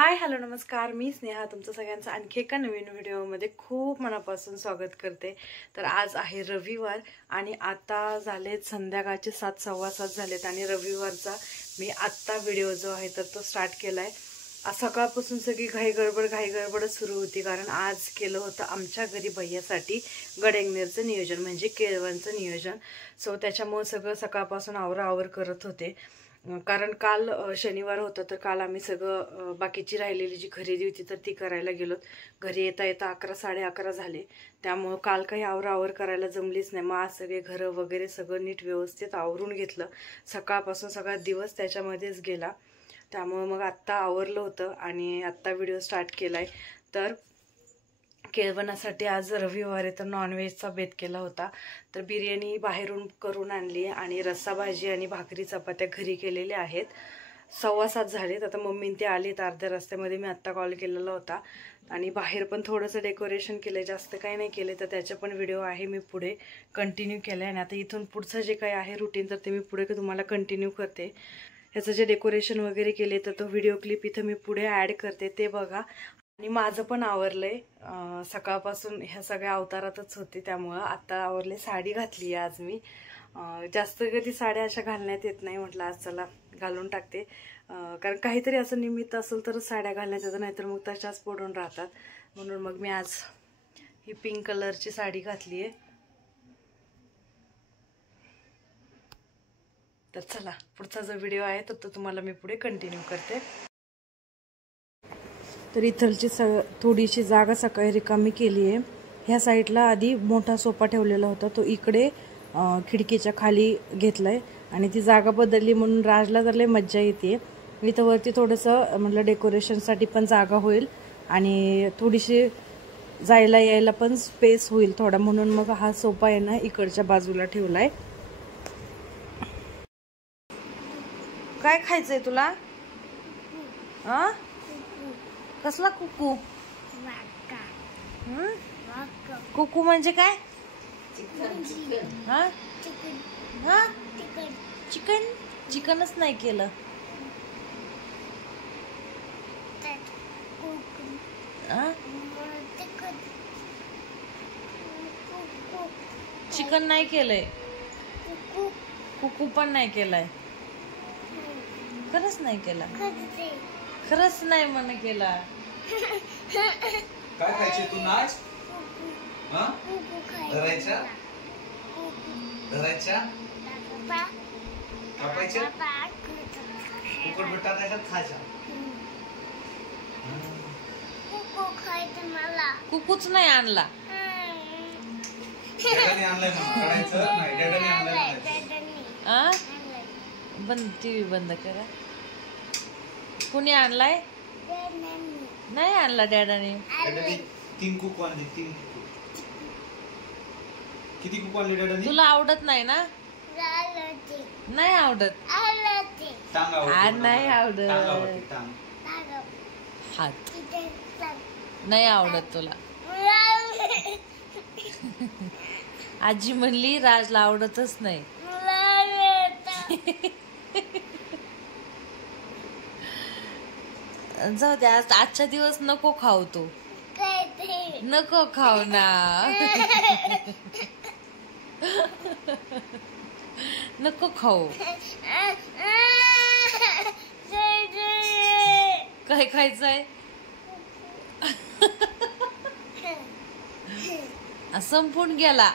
Hi hello नमस्कार, मी स्नेहा तुमचं सगळ्यांचं आणखी एका नवीन व्हिडिओमध्ये खूप मनापासून स्वागत करते। तर आज आहे रविवार आणि आता झालेत संध्याकाळचे 7:15 झालेत आणि रविवारचा मी आत्ता व्हिडिओ जो आहे तर तो स्टार्ट केलाय। सकाळपासून सगळी घाई गडबड सुरू होती, कारण आज केलं होतं आमच्या घरी भैयासाठी गडेंगनेरचं नियोजन म्हणजे केळवणचं नियोजन। सो त्याच्यामुळे सगळं सकाळपासून आवराआवर करत होते, कारण काल शनिवार होता तर काल आम्ही सगळं बाकीची राहिलेली जी खरेदी होती तर ती करायला गेलो। घरी येता येता 11 साडे11 झाले, त्यामुळे काल काही आवराआवर करायला जमलीच नाही। मग आज सगळे घरं वगैरे सगळं नीट व्यवस्थित आवरून घेतलं। सकाळपासून सगळा दिवस त्याच्यामध्येच गेला, त्यामुळे मग आत्ता आवरलं होतं आणि आत्ता व्हिडिओ स्टार्ट केलाय। तर केळवणासाठी आज रविवार आहे तर नॉनव्हेजचा बेत केला होता। तर बिर्याणी बाहेरून करून आणली आणि रस्सा भाजी आणि भाकरी चपात्या घरी केलेल्या आहेत। 7:15 झालेत, आता मम्मी ते आलेत अर्ध्या रस्त्यामध्ये। मी आत्ता कॉल केलेला होता आणि बाहेर पण थोडंसं डेकोरेशन केलं, जास्त काही नाही केले, तर त्याचे पण व्हिडिओ आहे मी पुढे कंटिन्यू केलं आहे। आणि आता इथून पुढचं जे काही आहे रुटीन तर ते मी पुढे तुम्हाला कंटिन्यू करते। ह्याचं जे डेकोरेशन वगैरे केले तर तो व्हिडिओ क्लिप इथं मी पुढे ॲड करते, ते बघा। आणि माझं पण आवरलंय, सकाळपासून ह्या सगळ्या अवतारातच होते, त्यामुळं आता आवरले। साडी घातली आहे आज मी, जास्त कधी साड्या अशा घालण्यात येत नाही, म्हटलं आज चला घालून टाकते, कारण काहीतरी असं निमित्त असेल तरच साड्या घालण्यात येतं, नाहीतर मग तशाच पडून राहतात। म्हणून मग मी आज ही पिंक कलरची साडी घातली आहे। तर चला पुढचा जो व्हिडिओ आहे तर तो तुम्हाला मी पुढे कंटिन्यू करते। तर इथलची थोडीशी जागा सकाळी रिकामी केली आहे। ह्या साईडला आधी मोठा सोफा ठेवलेला होता, तो इकडे खिडकीच्या खाली घेतलाय आणि ती जागा बदलली म्हणून राजला तर लय मज्जा येते। इथं वरती थोडंसं म्हटलं डेकोरेशनसाठी पण जागा होईल आणि थोडीशी जायला यायला पण स्पेस होईल थोडा, म्हणून मग हा सोफा आहे ना इकडच्या बाजूला ठेवलाय। काय खायचंय तुला? कसला कुकू? कुकू म्हणजे काय? चिकन? चिकनच नाही केलं। चिकन नाही केलंय, कुकू पण नाही केलाय। खरंच नाही केला, खरंच नाही मन केला। काय खायचे तू? नाच धरायच्या धरायच्या कापायच्या कुकर भेटा त्याच्यात खायच्या। कुकूच नाही आणला, डॅडाने आणलाय म्हणून काढायचं नाही, डॅडाने आणलाय बंद, टीव्ही बंद करा। कुणी आणलाय? नाही आणला डॅडाने। डॅडाने 3 कुकू आणले, 3 कुकू। किती कुकू आणले डॅडाने? तुला आवडत नाही ना? नाही आवडत, टांग आवडते, नाही आवडत, टांग आवडते, टांग हात नाही आवडत तुला। आजी म्हणली राजला आवडतच नाही। जाऊ दे, आजच्या दिवस नको खाऊ तू, नको खाऊ ना। नको खाऊ। काय खायचंय? संपून गेला।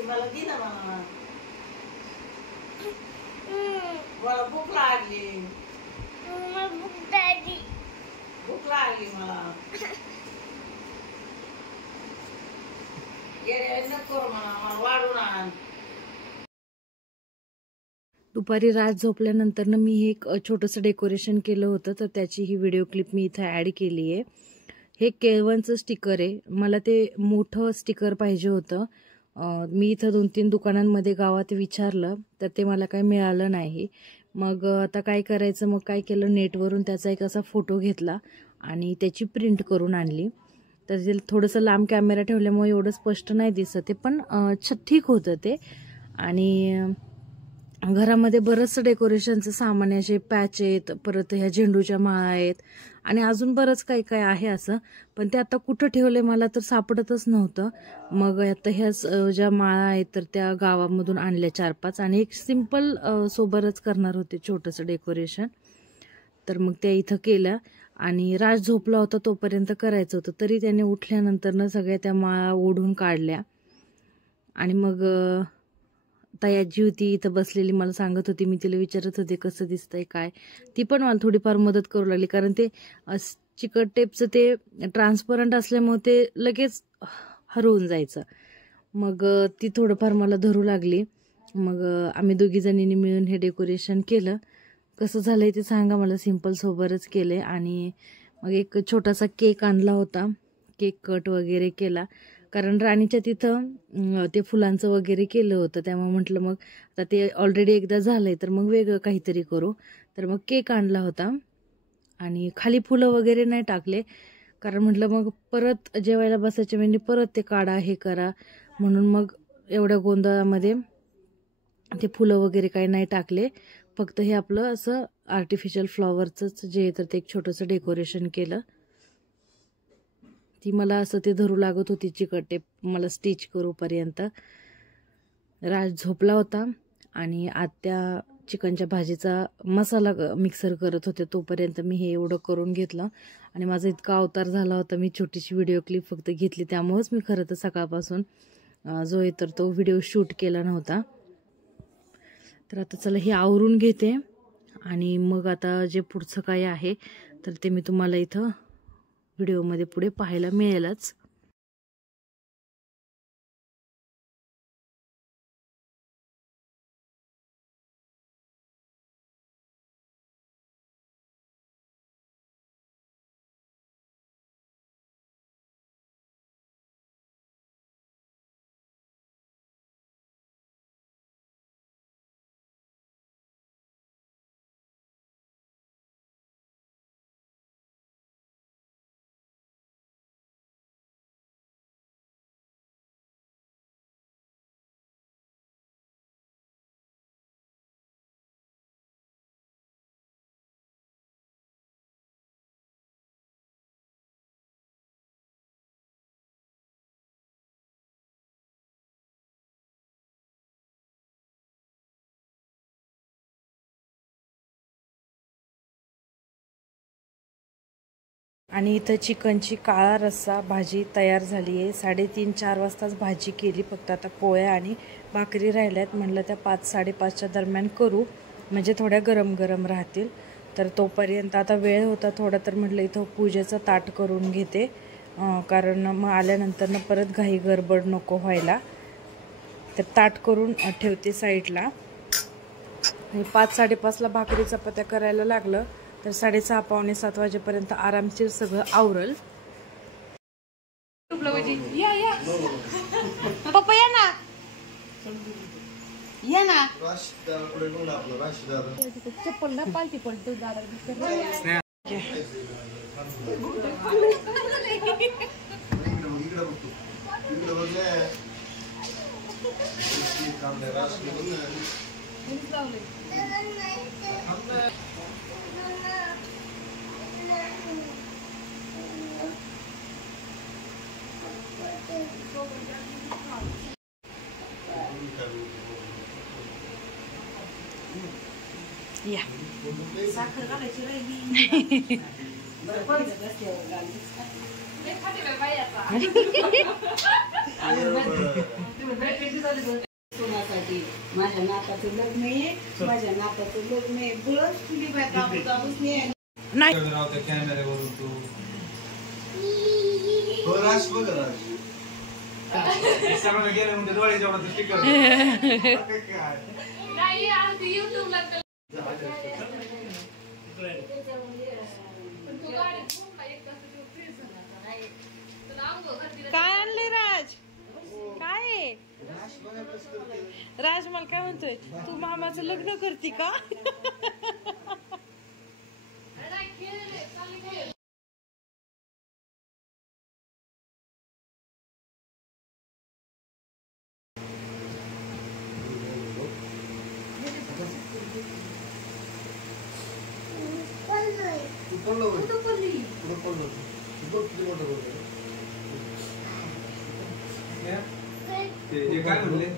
मला दे ना, मला भूक लागली, भूक लागली मला। नको मला वाढून आण। दुपारी राज झोपल्यानंतर मी हे एक छोटंसं डेकोरेशन केलं होतं, तर त्याची ही व्हिडिओ क्लिप मी इथं ॲड केली आहे। हे केळवणचं स्टिकर आहे, मला ते मोठं स्टिकर पाहिजे होतं। मी इथं 2-3 दुकानांमध्ये गावात विचारलं तर ते मला काही मिळालं नाही। मग आता काय करायचं, मग काय केलं, नेटवरून त्याचा एक असा फोटो घेतला आणि त्याची प्रिंट करून आणली। तर ते थोडंसं लांब कॅमेरा ठेवल्यामुळे एवढं स्पष्ट नाही दिसत ते, पण ठीक होतं ते. आणि घरामध्ये बरंचसं डेकोरेशनचं सामान आहे, असे पॅच आहेत, परत ह्या झेंडूच्या माळा आहेत आणि अजून बरंच काही काय आहे असं, पण ते आता कुठं ठेवले मला तर सापडतच नव्हतं. मग आता ह्या ज्या माळा आहेत तर त्या गावामधून आणल्या 4-5 आणि एक सिम्पल सोबतच करणार होते छोटंसं डेकोरेशन, तर मग त्या इथं केल्या. आणि राज झोपला होता तोपर्यंत करायचं होतं, तरी त्याने उठल्यानंतर सगळ्या त्या माळा ओढून काढल्या. आणि मग ताई होती इथं बसलेली, मला सांगत होती, मी तिला विचारत होते कसं दिसतंय काय, ती पण मला थोडीफार मदत करू लागली, कारण ते चिकट टेपचं ते ट्रान्सपरंट असल्यामुळे ते लगेच हरवून जायचं. मग ती थोडंफार मला धरू लागली. मग आम्ही दोघी जणींनी मिळून हे डेकोरेशन केलं. कसं झालंय ते सांगा मला. सिंपल सोबरच केले. आणि मग एक छोटासा केक आणला होता, केक कट वगैरे केला, कारण राणीच्या तिथं ते फुलांचं वगैरे केलं होतं, त्यामुळे म्हटलं मग आता ते ऑलरेडी एकदा झालंय तर मग वेगळं काहीतरी करू. तर मग केक आणला होता आणि खाली फुलं वगैरे नाही टाकले, कारण म्हटलं मग परत जेवायला बसायच्या वेळी परत ते काढा हे करा, म्हणून मग एवढ्या गोंधळामध्ये ते फुलं वगैरे काही नाही टाकले. फक्त हे आपलं असं आर्टिफिशियल फ्लॉवरचंच जे तर ते एक छोटंसं डेकोरेशन केलं. ती मला असं ते धरू लागत होती चिकट टेप मला स्टिच करूपर्यंत. राज झोपला होता आणि आत्या चिकनच्या भाजीचा मसाला मिक्सर करत होते, तोपर्यंत मी हे एवढं करून घेतलं. आणि माझा इतका अवतार झाला होता, मी छोटीशी व्हिडिओ क्लिप फक्त घेतली, त्यामुळेच मी खरं तर सकाळपासून जो आहे तर तो व्हिडिओ शूट केला नव्हता. तर आता चला हे आवरून घेते आणि मग आता जे पुढचं काय आहे तर ते मी तुम्हाला इथं व्हिडिओमध्ये पुढे पाहायला मिळेलच. आणि इथं चिकनची काळा रस्सा भाजी तयार झाली आहे. 3:30-4 वाजताच भाजी केली, फक्त आता पोळ्या आणि भाकरी राहिल्यात. म्हटलं त्या 5-5:30च्या दरम्यान करू, म्हणजे थोड्या गरम गरम राहतील. तर तोपर्यंत आता वेळ होता थोडा, तर म्हटलं इथं पूजेचं ताट करून घेते, कारण मग आल्यानंतर परत घाई गडबड नको व्हायला. तर ताट करून ठेवते साईडला. 5-5:30ला भाकरी चपात्या करायला लागलं तर 6:30-7 वाजेपर्यंत आरामशीर सगळं आवरल. पप्पा या ना, या ना. चप्पल ना पालती पडतो दादा. या साखर घालायची राहिली. सोनासाठी माझ्या नाताचं लग्न आहे, माझ्या नाताचं लग्न आहे, बस तुझी नाही कॅमेऱ्यावरून तू राश बघ राश गेले म्हणजे डोळे जेवढा स्टिकर काय आणले राज? काय राज मला काय म्हणतोय, तू मामाचं लग्न करती का? काय म्हणले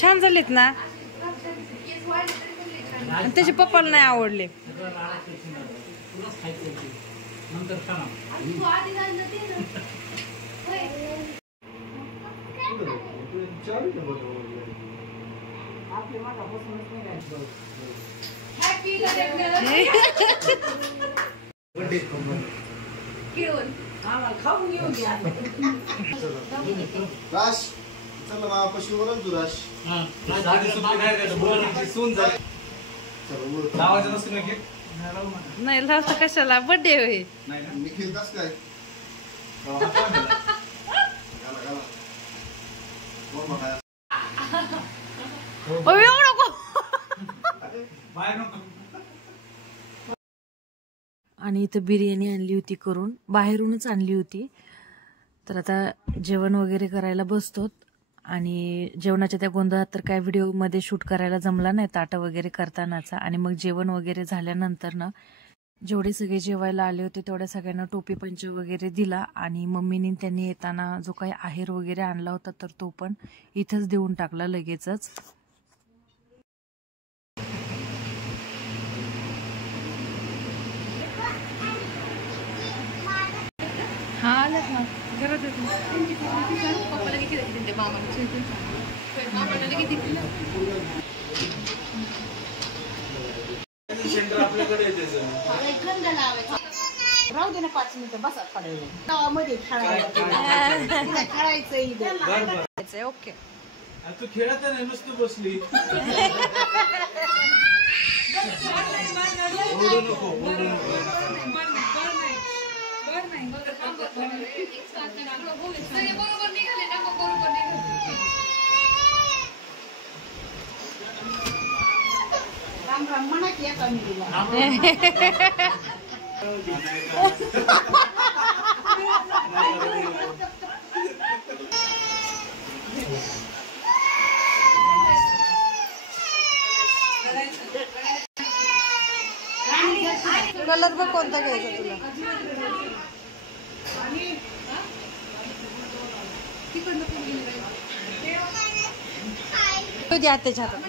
छान झालेत ना. आणि त्याच्या पप्पाला नाही आवडले. खाऊन घेऊन घ्या. राश चल ना पशुवरून तू राश नाही लावता कशाला, बर्थडे होय. निखिल कस काय आणि इथं बिर्याणी आणली होती करून, बाहेरूनच आणली होती. तर आता जेवण वगैरे करायला बसतो. आणि जेवणाच्या त्या गोंधळात तर काय व्हिडिओमध्ये शूट करायला जमला नाही ताटं वगैरे करतानाचा. आणि मग जेवण वगैरे झाल्यानंतर ना जेवढे सगळे जेवायला आले होते तेवढ्या सगळ्यांना टोपी पंच वगैरे दिला. आणि मम्मीने त्यांनी येताना जो काही आहेर वगैरे आणला होता तर तो पण इथंच देऊन टाकला लगेचच. हा आलं ना घरात राहू दे ना 5 मिनिटं बसा मध्ये खेळायचं इथे. ओके तू खेळत नाही नुसती बसली. राम राम म्हणा की एका मुलीला. कलर बघ कोणता घ्यायचा तुला. द्या त्याच्या हातात.